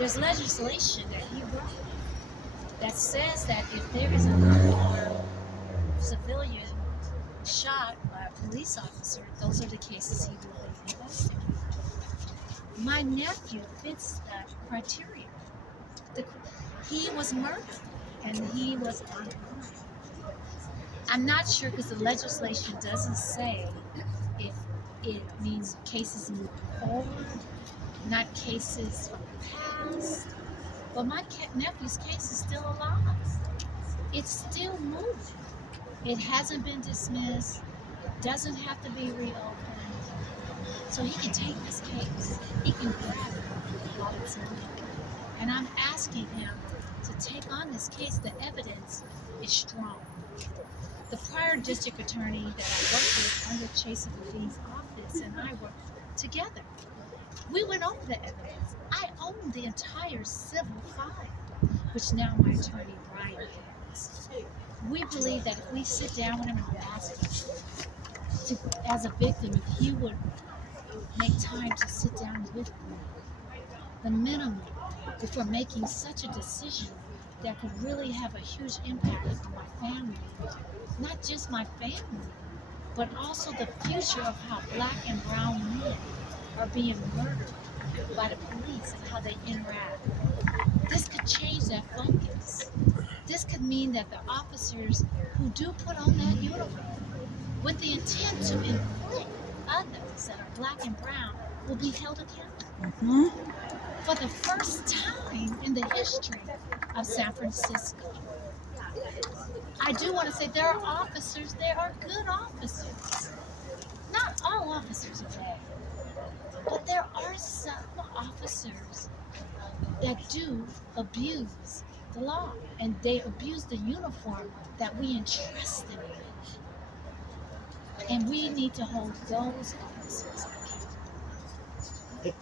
There's legislation that he wrote that says that if there is an unarmed civilian shot by a police officer, those are the cases he will be investigating. My nephew fits that criteria. He was murdered and he was unarmed. I'm not sure because the legislation doesn't say if it means cases moving forward, not cases from the past. But my nephew's case is still alive. It's still moving. It hasn't been dismissed. It doesn't have to be reopened. So he can take this case. He can grab it while it's moving. And I'm asking him to take on this case. The evidence is strong. The prior district attorney that I worked with under SFPD's office and I worked together. We went over the evidence. I own the entire civil file, which now my attorney Bryant has. We believe that if we sit down with him and ask him, as a victim, if he would make time to sit down with me, the minimum before making such a decision that could really have a huge impact on my family, not just my family, but also the future of how black and brown men are being murdered by the police and how they interact. This could change that focus. This could mean that the officers who do put on that uniform with the intent to inflict others that are black and brown will be held accountable. For the first time in the history of San Francisco. I do want to say there are officers, there are good officers. Not all officers are bad, but there are some officers that do abuse the law, and they abuse the uniform that we entrust them with. And we need to hold those officers accountable.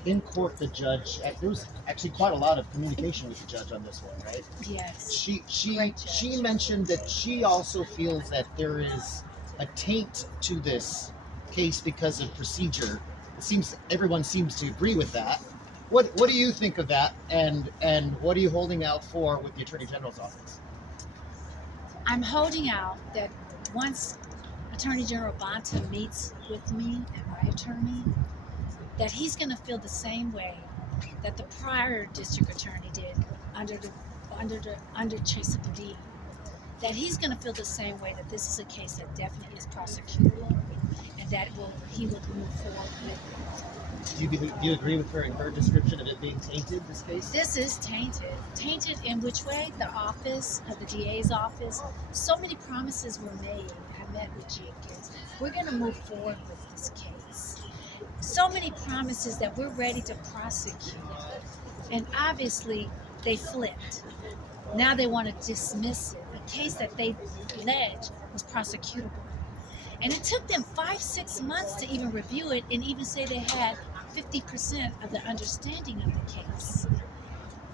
In court, the judge, there was actually quite a lot of communication with the judge on this one, right? Yes. She mentioned that she also feels that there is a taint to this case because of procedure. It seems everyone seems to agree with that. What do you think of that, and what are you holding out for with the Attorney General's office? I'm holding out that once Attorney General Bonta meets with me and my attorney, that he's going to feel the same way that the prior district attorney did under SFPD. That he's going to feel the same way that this is a case that definitely is prosecutable, and that he will move forward with it. Do you agree with her description of it being tainted, this case? This is tainted. Tainted in which way? The office, the DA's office. So many promises were made. I met with Jenkins. We're going to move forward with this case. So many promises that we're ready to prosecute. And obviously, they flipped. Now they want to dismiss it. A case that they alleged was prosecutable. And it took them 5-6 months to even review it and even say they had 50% of the understanding of the case.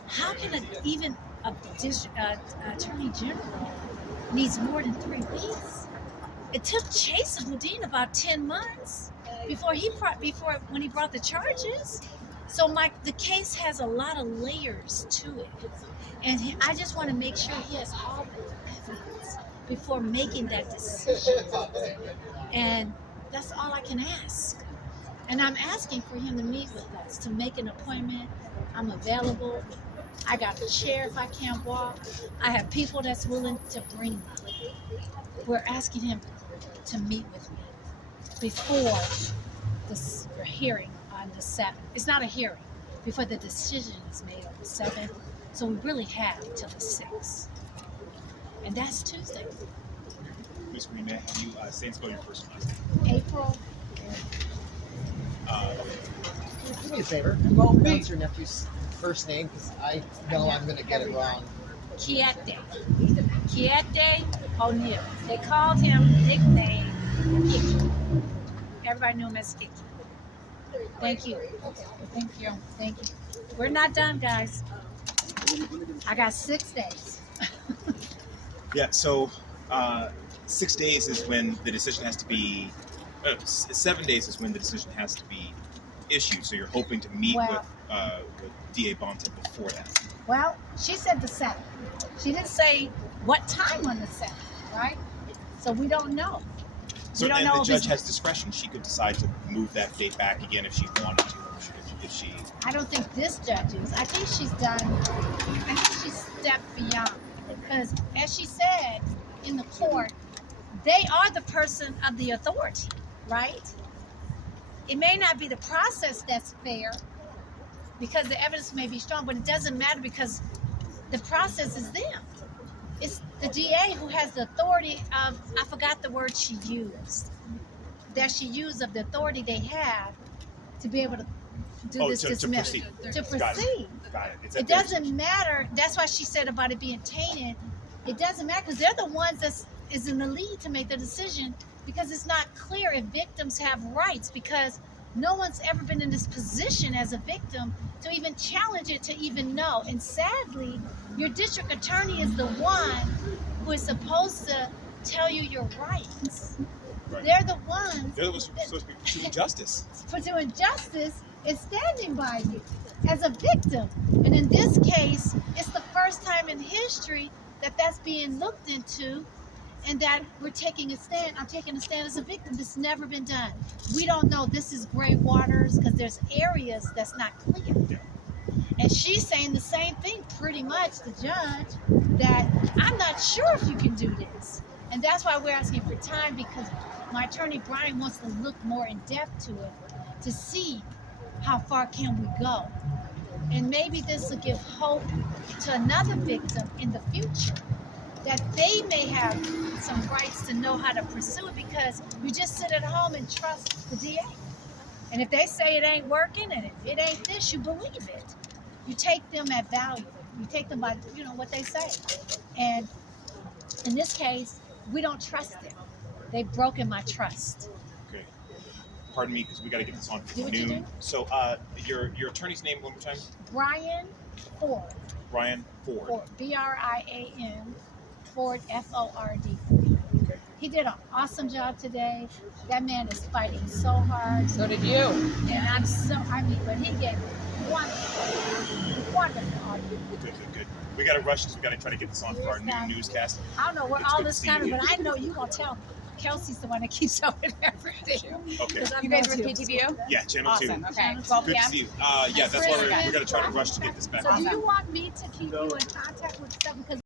How can even a attorney general needs more than 3 weeks? It took SFPD about 10 months when he brought the charges. So the case has a lot of layers to it, and I just want to make sure he has all the evidence before making that decision. And that's all I can ask. And I'm asking for him to meet with us, to make an appointment. I'm available. I got a chair if I can't walk. I have people that's willing to bring me. We're asking him to meet with me before the hearing on the 7th. It's not a hearing, before the decision is made on the 7th. So we really have till the 6th. And that's Tuesday. Ms. Green, may I have you say and spell your first name? April. Do me a favor. Pronounce your nephew's first name, because I know I'm going to get it wrong. Keita O'Neil. They called him nickname Icky. Everybody knew him as Icky. Thank you. Thank you. Thank you. We're not done, guys. I got 6 days. Yeah, so 6 days is when the decision has to be, 7 days is when the decision has to be issued. So you're hoping to meet with DA Bonta before that? Well, she said the 7th. She didn't say what time on the 7th, right? So we don't know. So We don't and know the if judge it's- has discretion. She could decide to move that date back again if she wanted to. If she I don't think this judge is. I think she's stepped beyond. Because as she said in the court, they are the person of the authority, right? It may not be the process that's fair because the evidence may be strong, but it doesn't matter because the process is them. It's the DA who has the authority of, I forgot the word she used, that she used of the authority they have to be able to do this to dismissal. proceed. To Got proceed. Got it. It's It at their doesn't matter. That's why she said about it being tainted. It doesn't matter because they're the ones that is in the lead to make the decision because it's not clear if victims have rights because no one's ever been in this position as a victim to even challenge it to even know. And sadly, your district attorney is the one who is supposed to tell you your rights. Right. They're the ones They're supposed to be pursuing justice. for doing justice is standing by you as a victim. And in this case, it's the first time in history that that's being looked into and that we're taking a stand. I'm taking a stand as a victim. This has never been done. We don't know. This is gray waters because there's areas that's not clear. Yeah. And she's saying the same thing, pretty much, the judge, that I'm not sure if you can do this. And that's why we're asking for time because my attorney, Bryant, wants to look more in depth to it to see how far can we go. And maybe this will give hope to another victim in the future that they may have some rights to know how to pursue it because you just sit at home and trust the DA. And if they say it ain't working and if it ain't this, you believe it. You take them at value. You take them by, what they say. And in this case, we don't trust them. They've broken my trust. Okay. Pardon me, because we got to get this on for Do what you noon. do. So, your attorney's name one more time? Brian Ford. Brian Ford. Ford. Brian Ford. Ford. Okay. He did an awesome job today. That man is fighting so hard. So did you. And but he gave wonderful argument. Good. We got to rush because we got to try to get this on for our noon newscast. I don't know where It's all good this to see started, you. but I know you're going to tell me. Kelsey's the one that keeps up with everything. Okay. You guys were with PTVU? Yeah, Channel 2. Awesome. Okay. 12 Good to p.m. see you. Yeah, that's why we're going to try to rush to get this back. So do you want me to keep you in contact with stuff? Because